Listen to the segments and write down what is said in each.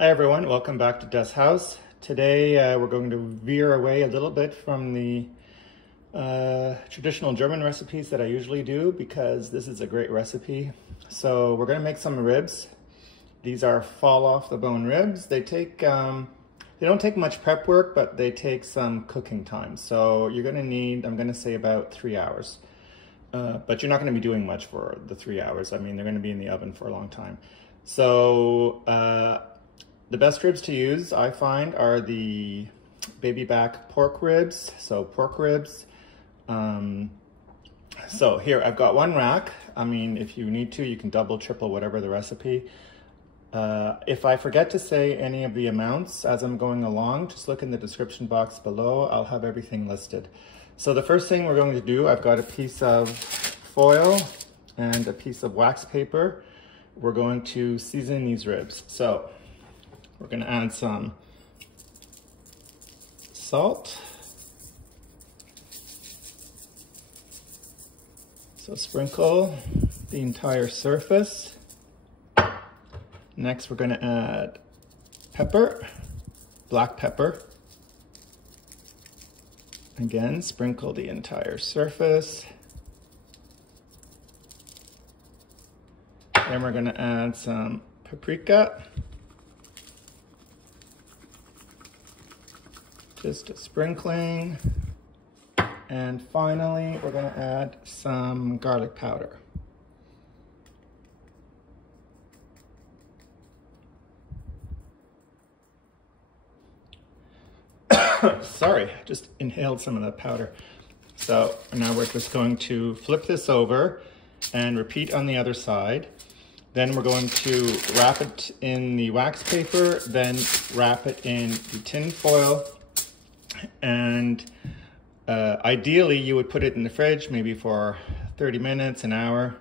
Hi everyone, welcome back to Des House. Today we're going to veer away a little bit from the traditional German recipes that I usually do because this is a great recipe. So we're going to make some ribs. These are fall off the bone ribs. They don't take much prep work, but they take some cooking time. So you're going to need, I'm going to say about 3 hours. But you're not going to be doing much for the 3 hours. I mean, they're going to be in the oven for a long time. So the best ribs to use, I find, are the baby back pork ribs. So pork ribs. So here, I've got one rack. I mean, if you need to, you can double, triple, whatever the recipe. If I forget to say any of the amounts as I'm going along, just look in the description box below. I'll have everything listed. So the first thing we're going to do, I've got a piece of foil and a piece of wax paper. We're going to season these ribs. So we're going to add some salt. So sprinkle the entire surface. Next, we're going to add pepper, black pepper. Again, sprinkle the entire surface. Then we're going to add some paprika. Just a sprinkling. And finally, we're going to add some garlic powder. Sorry, I just inhaled some of that powder. So now we're just going to flip this over and repeat on the other side. Then we're going to wrap it in the wax paper, then wrap it in the tin foil. And ideally, you would put it in the fridge maybe for 30 minutes, an hour,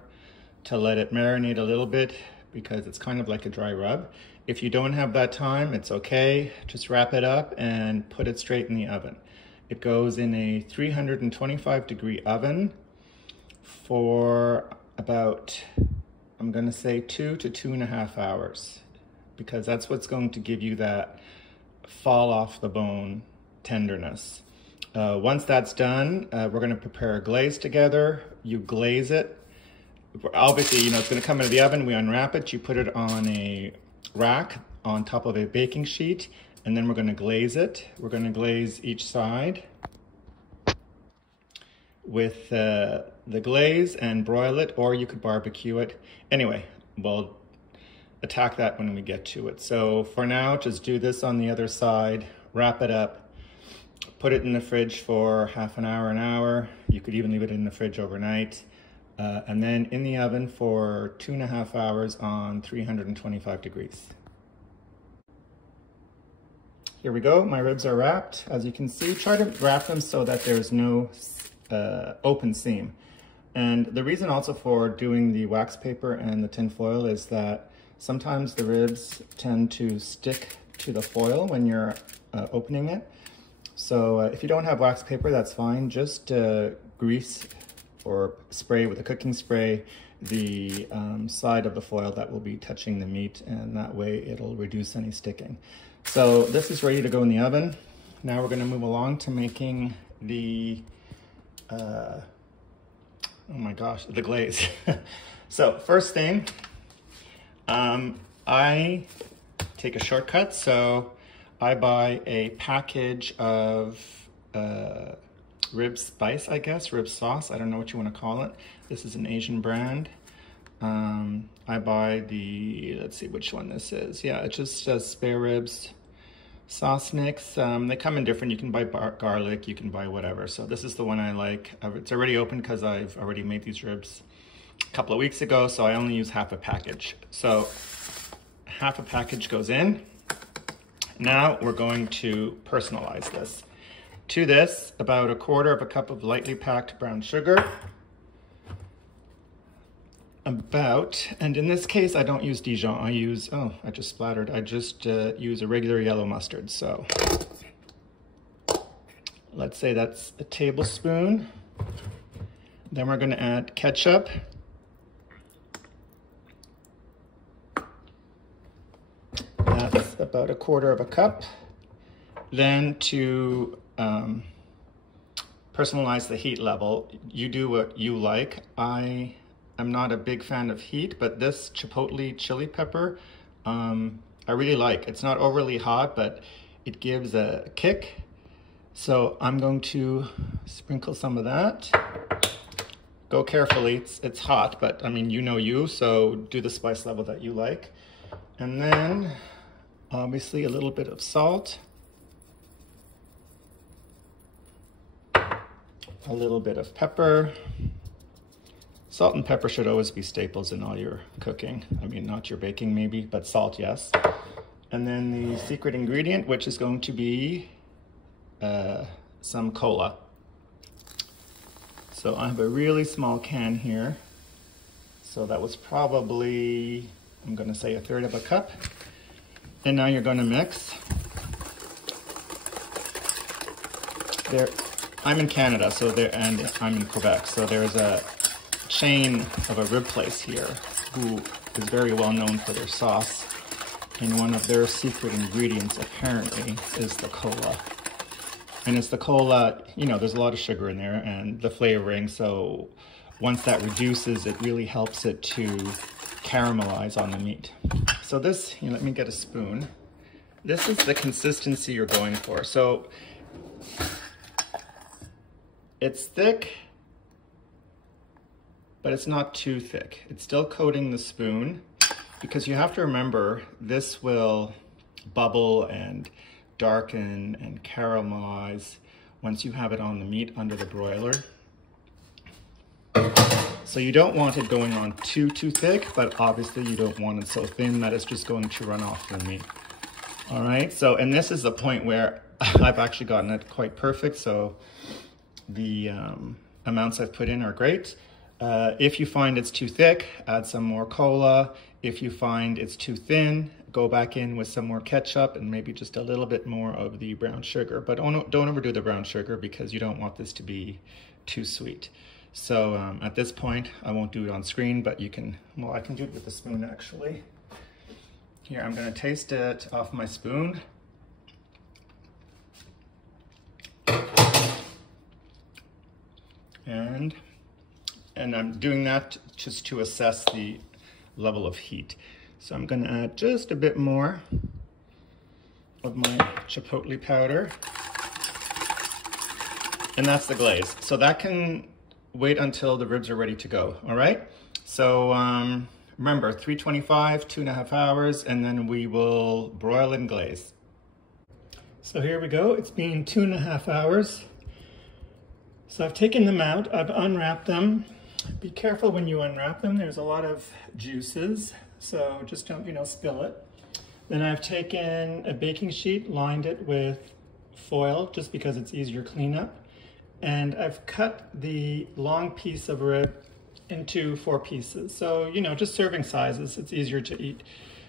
to let it marinate a little bit because it's kind of like a dry rub. If you don't have that time, it's okay. Just wrap it up and put it straight in the oven. It goes in a 325-degree oven for about, I'm gonna say 2 to 2.5 hours, because that's what's going to give you that fall off the bone tenderness. Once that's done, we're gonna prepare a glaze together. You glaze it. Obviously, you know, it's gonna come out of the oven, we unwrap it, you put it on a rack on top of a baking sheet, and then we're gonna glaze it. We're gonna glaze each side with the glaze and broil it, or you could barbecue it. Anyway, we'll attack that when we get to it. So for now, just do this on the other side, wrap it up, put it in the fridge for half an hour. You could even leave it in the fridge overnight. And then in the oven for 2.5 hours on 325 degrees. Here we go, my ribs are wrapped. As you can see, try to wrap them so that there's no open seam. And the reason also for doing the wax paper and the tin foil is that sometimes the ribs tend to stick to the foil when you're opening it. So if you don't have wax paper, that's fine. Just grease or spray with a cooking spray the side of the foil that will be touching the meat, and that way it'll reduce any sticking. So this is ready to go in the oven. Now we're gonna move along to making the, oh my gosh, the glaze. So first thing, I take a shortcut. So I buy a package of rib spice, I guess, rib sauce. I don't know what you want to call it. This is an Asian brand. I buy the, let's see which one this is. Yeah, it just says spare ribs sauce mix. They come in different. You can buy garlic, you can buy whatever. So this is the one I like. It's already open because I've already made these ribs a couple of weeks ago, so I only use half a package. So half a package goes in. Now we're going to personalize this. To this, about 1/4 cup of lightly packed brown sugar. And in this case, I don't use Dijon. I use, oh, I just splattered. I just use a regular yellow mustard. So let's say that's a tablespoon. Then we're gonna add ketchup. That's about 1/4 cup. Then to personalize the heat level, you do what you like. I am not a big fan of heat, but this chipotle chili pepper, I really like. It's not overly hot, but it gives a kick. So I'm going to sprinkle some of that. Go carefully, it's hot, but I mean, you know you, so do the spice level that you like. And then, obviously, a little bit of salt. A little bit of pepper. Salt and pepper should always be staples in all your cooking. I mean, not your baking maybe, but salt, yes. And then the secret ingredient, which is going to be some cola. So I have a really small can here. So that was probably, I'm gonna say 1/3 cup. And now you're gonna mix. There, I'm in Canada, and I'm in Quebec, so there's a chain of a rib place here who is very well known for their sauce. And one of their secret ingredients, apparently, is the cola. And it's the cola, you know, there's a lot of sugar in there and the flavoring, so once that reduces, it really helps it to caramelize on the meat. So this, let me get a spoon. This is the consistency you're going for. So it's thick, but it's not too thick. It's still coating the spoon, because you have to remember this will bubble and darken and caramelize once you have it on the meat under the broiler. So you don't want it going on too thick, but obviously you don't want it so thin that it's just going to run off the meat. All right, so, and this is the point where I've actually gotten it quite perfect, so the amounts I've put in are great. If you find it's too thick, add some more cola. If you find it's too thin, go back in with some more ketchup and maybe just a little bit more of the brown sugar. But don't overdo the brown sugar, because you don't want this to be too sweet. So at this point, I won't do it on screen, but you can, well, I can do it with a spoon actually. Here, I'm gonna taste it off my spoon. And I'm doing that just to assess the level of heat. So I'm gonna add just a bit more of my chipotle powder. And that's the glaze. So that can wait until the ribs are ready to go, all right? So remember, 325, 2.5 hours, and then we will broil and glaze. So here we go, it's been 2.5 hours. So I've taken them out, I've unwrapped them. Be careful when you unwrap them, there's a lot of juices, so just don't, spill it. Then I've taken a baking sheet, lined it with foil, just because it's easier cleanup. And I've cut the long piece of rib into 4 pieces. So, just serving sizes, it's easier to eat.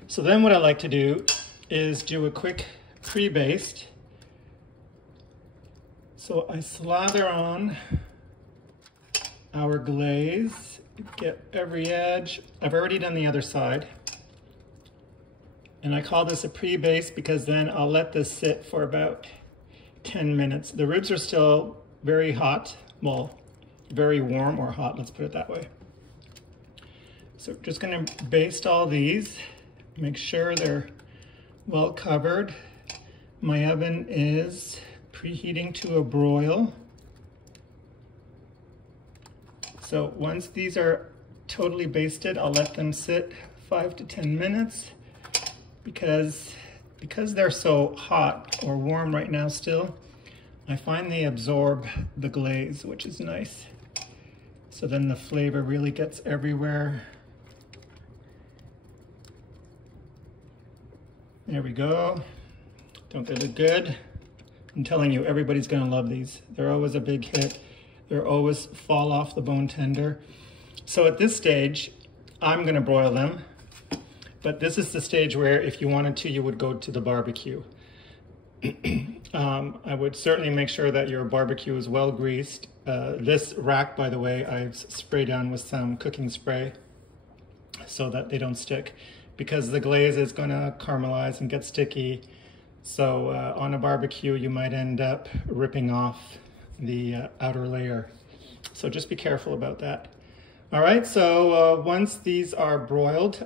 So then what I like to do is do a quick pre-baste. So I slather on our glaze, get every edge. I've already done the other side. And I call this a pre-baste because then I'll let this sit for about 10 minutes. The ribs are still very hot, well, very warm or hot, let's put it that way. So just gonna baste all these, make sure they're well covered. My oven is preheating to a broil. So once these are totally basted, I'll let them sit 5 to 10 minutes because they're so hot or warm right now still, I find they absorb the glaze, which is nice. So then the flavor really gets everywhere. There we go. Don't they look good? I'm telling you, everybody's gonna love these. They're always a big hit. They're always fall off the bone tender. So at this stage, I'm gonna broil them, but this is the stage where if you wanted to, you would go to the barbecue. I would certainly make sure that your barbecue is well greased. This rack, by the way, I've sprayed down with some cooking spray so that they don't stick. because the glaze is going to caramelize and get sticky. So on a barbecue, you might end up ripping off the outer layer. So just be careful about that. All right, so once these are broiled,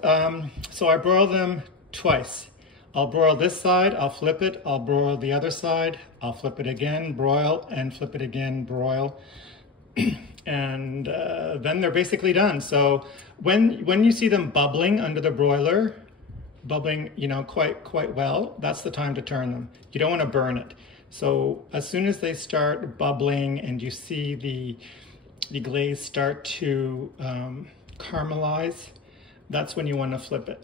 so I broil them twice. I'll broil this side, I'll flip it, I'll broil the other side, I'll flip it again, broil, and flip it again, broil. And then they're basically done. So when you see them bubbling under the broiler, bubbling, you know, quite well, that's the time to turn them. You don't want to burn it. So as soon as they start bubbling and you see the glaze start to caramelize, that's when you want to flip it.